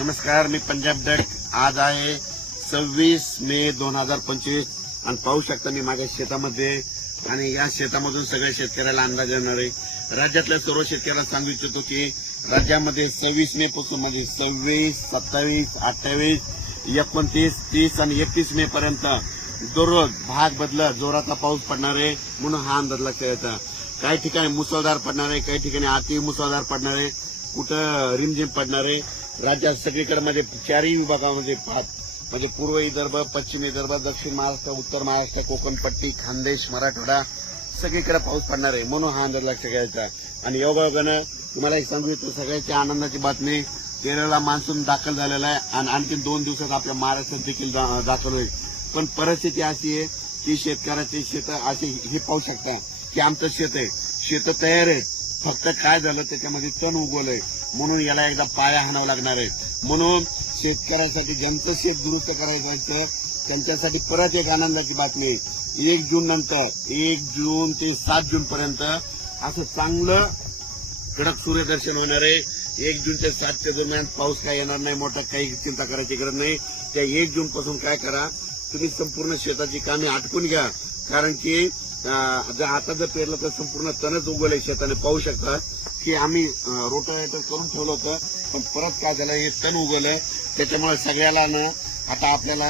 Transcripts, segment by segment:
नमस्कार मी पंजाब दट आज आहे सव्वीस मे दोन हजार पंचवीस आणि पाहू शकता मी माझ्या शेतामध्ये आणि या शेतामधून सगळ्या शेतकऱ्याला अंदाज येणार आहे राज्यातल्या सर्व शेतकऱ्याला सांगू इच्छितो की राज्यामध्ये सव्वीस मे पासून म्हणजे सव्वीस सत्तावीस अठ्ठावीस एकोणतीस तीस आणि एकतीस मे पर्यंत दररोज भाग बदल जोराचा पाऊस पडणार आहे म्हणून हा अंदाज लक्ष काही ठिकाणी मुसळधार पडणार आहे काही ठिकाणी अति मुसळधार पडणार आहे कुठं रिमझिम पडणार आहे राज्यात सगळीकडे म्हणजे चारही विभागामध्ये पाहत म्हणजे पूर्व विदर्भ पश्चिम विदर्भ दक्षिण महाराष्ट्र उत्तर महाराष्ट्र कोकणपट्टी खानदेश मराठवाडा सगळीकडे पाऊस पडणार आहे म्हणून हा अंदाज लक्ष घ्यायचा आणि योगायोगानं तुम्हाला एक सांगू इच्छितो सगळ्याच्या आनंदाची बातमी केरळला मान्सून दाखल झालेला आहे आणि आणखी दोन दिवसात आपल्या महाराष्ट्रात देखील दाखल होईल पण परिस्थिती अशी आहे की शेतकऱ्याची शेत अशी हे पाहू शकता की आमचं शेत आहे शेत तयार आहे फक्त काय झालं त्याच्यामध्ये तण उगवलंय म्हणून याला एकदा पाया हाणावं लागणार आहे म्हणून शेतकऱ्यांसाठी ज्यांचं शेत दुरुस्त करायचं त्यांच्यासाठी परत एक आनंदाची बातमी एक जून नंतर एक जून ते सात जून पर्यंत असं चांगलं कडक सूर्यदर्शन होणार आहे एक जून ते सातच्या दरम्यान पाऊस काय येणार नाही मोठा काही चिंता करायची गरज नाही त्या एक जून पासून काय करा तुम्ही संपूर्ण शेताची कामे आटकून घ्या कारण की जर आता जर पेरलं तर संपूर्ण तणच उगवलं शेताने पाहू शकता की आम्ही रोटोवेटर करून ठेवलं होतं पण परत काय झालं हे तण उगवलं त्याच्यामुळे सगळ्याला ना आता आपल्याला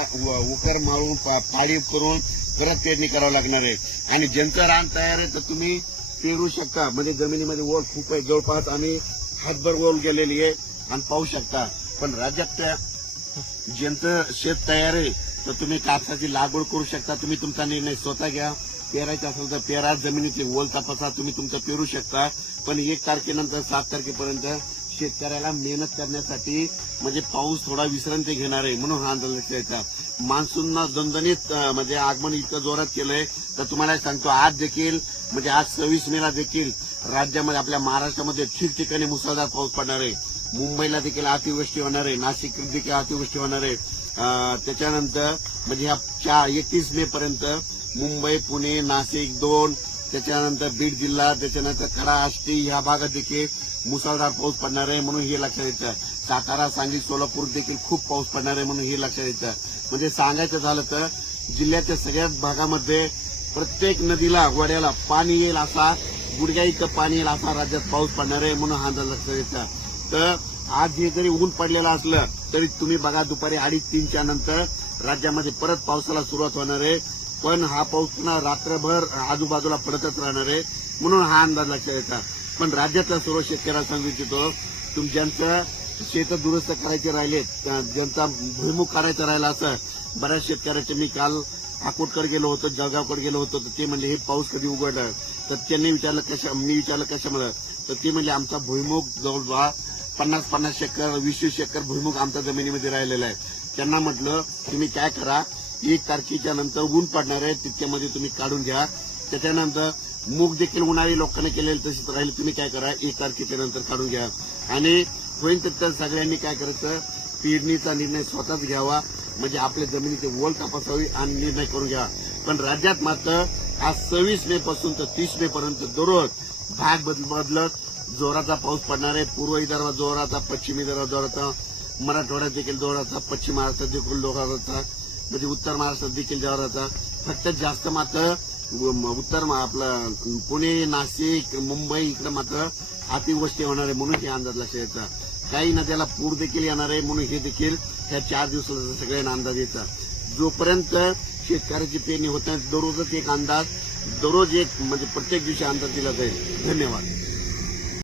उकर मारून पाळीव करून परत पेरणी करावं लागणार आहे आणि ज्यांचं रान तयार आहे तर तुम्ही पेरू शकता म्हणजे जमिनीमध्ये ओळ खूप आहे जवळपास आम्ही हातभर ओळ गेलेली आहे आणि पाहू शकता पण राज्यात ज्यांचं शेत तयार आहे तर तुम्ही कापसाची लागवड करू शकता तुम्ही तुमचा निर्णय स्वतः घ्या पेरायचं असेल तर पेरा जमिनीतले ओल तपासा तुम्ही तुमचं पेरू शकता पण एक तारखेनंतर सात तारखेपर्यंत शेतकऱ्याला मेहनत करण्यासाठी म्हणजे पाऊस थोडा विश्रांती घेणार आहे म्हणून हा अंदाज मान्सून मान्सूनना दणदणीत म्हणजे आगमन इतकं जोरात केलंय तर तुम्हाला सांगतो आज देखील म्हणजे आज सव्वीस मेला देखील राज्यामध्ये आपल्या महाराष्ट्रामध्ये ठिकठिकाणी मुसळधार पाऊस पडणार आहे मुंबईला देखील अतिवृष्टी होणार आहे नाशिक देखील अतिवृष्टी होणार आहे त्याच्यानंतर म्हणजे ह्या चार एकतीस मे पर्यंत मुंबई पुणे नाशिक दोन त्याच्यानंतर बीड जिल्हा त्याच्यानंतर कडा आष्टी ह्या भागात देखील मुसळधार पाऊस पडणार आहे म्हणून हे लक्षात यायचं सातारा सांगली सोलापूर देखील खूप पाऊस पडणार आहे म्हणून हे लक्षात यायचं म्हणजे सांगायचं झालं तर जिल्ह्याच्या सगळ्याच भागामध्ये प्रत्येक नदीला वड्याला पाणी येईल असा गुडघ्या पाणी येईल असा राज्यात पाऊस पडणार आहे म्हणून हा अंदाज लक्षात तर आज हे जरी ऊन पडलेलं असलं तरी तुम्ही बघा दुपारी अडीच तीनच्या नंतर राज्यामध्ये परत पावसाला सुरुवात होणार आहे पण हा पाऊस पुन्हा रात्रभर आजूबाजूला पडतच राहणार आहे म्हणून हा अंदाज लक्षात येतात पण राज्यातल्या सर्व शेतकऱ्यांना सांगू इच्छितो ज्यांचं शेत दुरुस्त करायचे राहिलेत ज्यांचा भुईमुख करायचा राहिला असं बऱ्याच शेतकऱ्याचे मी काल अकोटकडे गेलो होतो जळगावकडे गेलो होतो तर ते म्हणजे हे पाऊस कधी उघडलं तर त्यांनी विचारलं कशा मी विचारलं म्हणलं तर ते म्हणजे आमचा भुईमुख जवळजवळ पन्नास पन्नास शेकर वीस वीस शेकर भुईमुख आमच्या जमिनीमध्ये राहिलेला आहे त्यांना म्हटलं तुम्ही काय करा एक तारखेच्या नंतर ऊन पडणार आहे तितक्यामध्ये तुम्ही काढून घ्या त्याच्यानंतर मूग देखील उन्हाळी लोकांनी केलेलं तसेच राहील तुम्ही काय करा एक तारखेच्या नंतर काढून घ्या आणि होईल तर सगळ्यांनी काय करायचं पेरणीचा निर्णय स्वतःच घ्यावा म्हणजे आपल्या जमिनीचे ओल तपासावी आणि निर्णय करून घ्या पण राज्यात मात्र आज सव्वीस मे पासून तर तीस मे पर्यंत दररोज भाग बदलत जोराचा पाऊस पडणार आहे पूर्व विदर्भात जोराचा पश्चिम विदर्भात जोराचा मराठवाड्यात देखील जोराचा पश्चिम महाराष्ट्रात देखील जोराचा म्हणजे उत्तर महाराष्ट्रात देखील जाता फक्त जास्त मात्र उत्तर आपलं पुणे नाशिक मुंबई इकडे मात्र अतिवृष्टी होणार आहे म्हणून हे अंदाज लक्षात यायचा काही नद्याला पूर देखील येणार आहे म्हणून हे देखील ह्या चार दिवसाचा सगळ्यांना अंदाज येतात जोपर्यंत शेतकऱ्याची पेरणी होत नाही दररोजच एक अंदाज दररोज एक म्हणजे प्रत्येक दिवशी अंदाज दिला जाईल धन्यवाद